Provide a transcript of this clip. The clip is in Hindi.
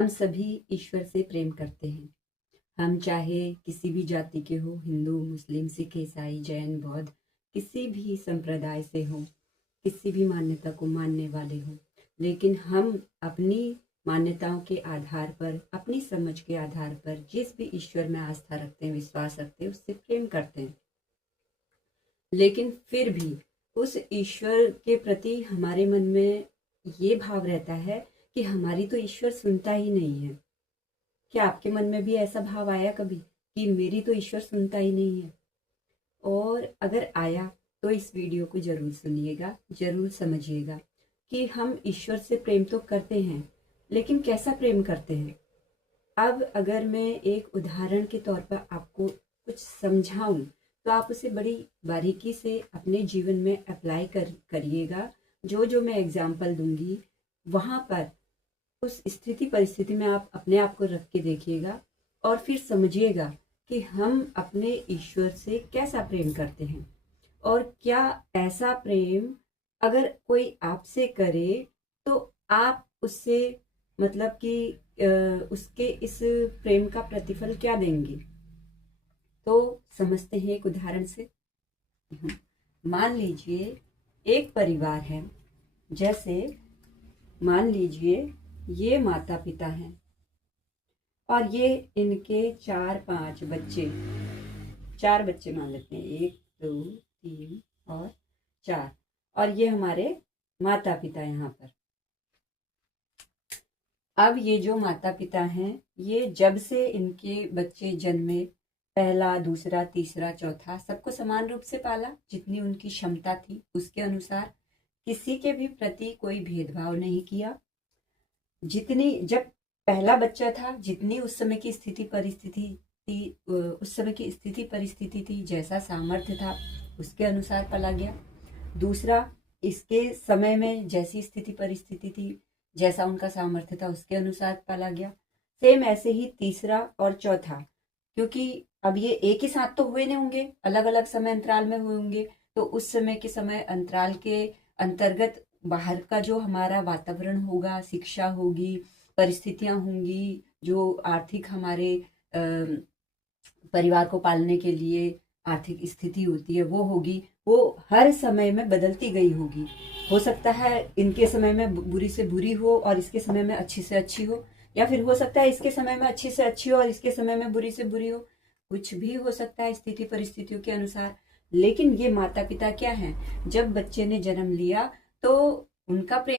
हम सभी ईश्वर से प्रेम करते हैं। हम चाहे किसी भी जाति के हो, हिंदू, मुस्लिम, सिख, ईसाई, जैन, बौद्ध, किसी भी संप्रदाय से हो, किसी भी मान्यता को मानने वाले हो, लेकिन हम अपनी मान्यताओं के आधार पर, अपनी समझ के आधार पर जिस भी ईश्वर में आस्था रखते हैं, विश्वास रखते हैं, उससे प्रेम करते हैं। लेकिन फिर भी उस ईश्वर के प्रति हमारे मन में ये भाव रहता है कि हमारी तो ईश्वर सुनता ही नहीं है। क्या आपके मन में भी ऐसा भाव आया कभी कि मेरी तो ईश्वर सुनता ही नहीं है? और अगर आया तो इस वीडियो को जरूर सुनिएगा, जरूर समझिएगा कि हम ईश्वर से प्रेम तो करते हैं, लेकिन कैसा प्रेम करते हैं। अब अगर मैं एक उदाहरण के तौर पर आपको कुछ समझाऊं तो आप उसे बड़ी बारीकी से अपने जीवन में अप्लाई करिएगा। जो जो मैं एग्जाम्पल दूंगी वहां पर उस स्थिति परिस्थिति में आप अपने आप को रख के देखिएगा और फिर समझिएगा कि हम अपने ईश्वर से कैसा प्रेम करते हैं। और क्या ऐसा प्रेम अगर कोई आपसे करे तो आप उससे मतलब कि उसके इस प्रेम का प्रतिफल क्या देंगे। तो समझते हैं एक उदाहरण से। मान लीजिए एक परिवार है, जैसे मान लीजिए ये माता पिता हैं और ये इनके 4-5 बच्चे, 4 बच्चे मान लेते हैं, 1 2 3 और 4, और ये हमारे माता पिता यहाँ पर। अब ये जो माता पिता हैं, ये जब से इनके बच्चे जन्मे, पहला, दूसरा, तीसरा, चौथा, सबको समान रूप से पाला, जितनी उनकी क्षमता थी उसके अनुसार, किसी के भी प्रति कोई भेदभाव नहीं किया। जितनी जब पहला बच्चा था, जितनी उस समय की स्थिति परिस्थिति थी, उस समय की स्थिति परिस्थिति थी, जैसा सामर्थ्य था उसके अनुसार पाला गया। दूसरा, इसके समय में जैसी स्थिति परिस्थिति थी, जैसा उनका सामर्थ्य था उसके अनुसार पाला गया। सेम ऐसे ही तीसरा और चौथा, क्योंकि अब ये एक ही साथ तो हुए नहीं होंगे, अलग अलग समय अंतराल में हुए होंगे, तो उस समय के समय अंतराल के अंतर्गत बाहर का जो हमारा वातावरण होगा, शिक्षा होगी, परिस्थितियां होंगी, जो आर्थिक हमारे परिवार को पालने के लिए आर्थिक स्थिति होती है वो होगी, वो हर समय में बदलती गई होगी। हो सकता है इनके समय में बुरी से बुरी हो और इसके समय में अच्छी से अच्छी हो, या फिर हो सकता है इसके समय में अच्छी से अच्छी हो और इसके समय में बुरी से बुरी हो। कुछ भी हो सकता है स्थिति परिस्थितियों के अनुसार। लेकिन ये माता पिता क्या है, जब बच्चे ने जन्म लिया तो उनका प्रेम